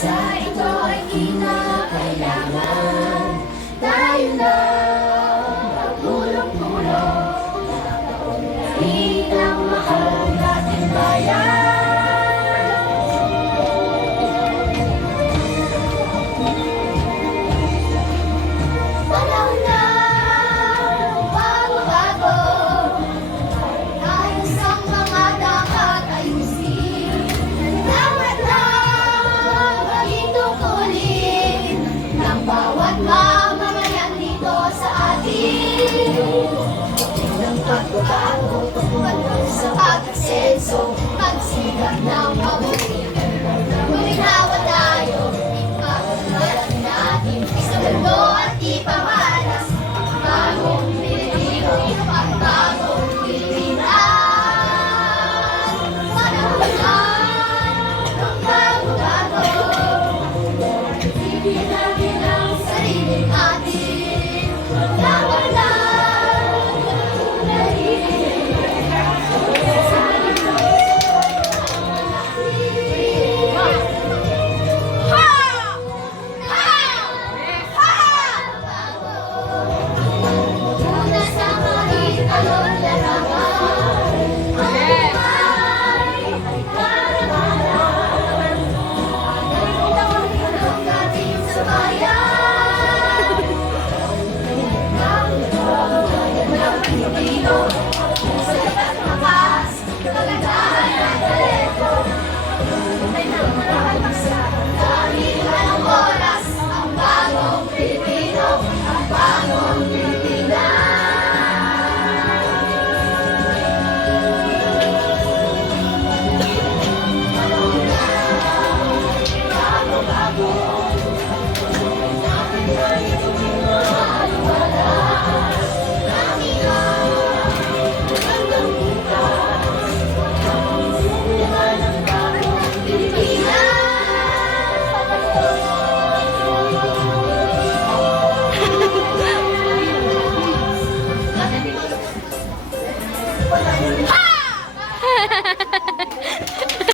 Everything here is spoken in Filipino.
Sa ito ay kinakailangan tayo na magulong-gulong, ang mahal nating bayan. Panahon na bago-bago, ayos ang mga dapat ayusin. Dapat lang maging tungkulin ng bawat mamamayan dito sa atin. Ng pagbabago, tungkol sa pag-asenso, magsigap ng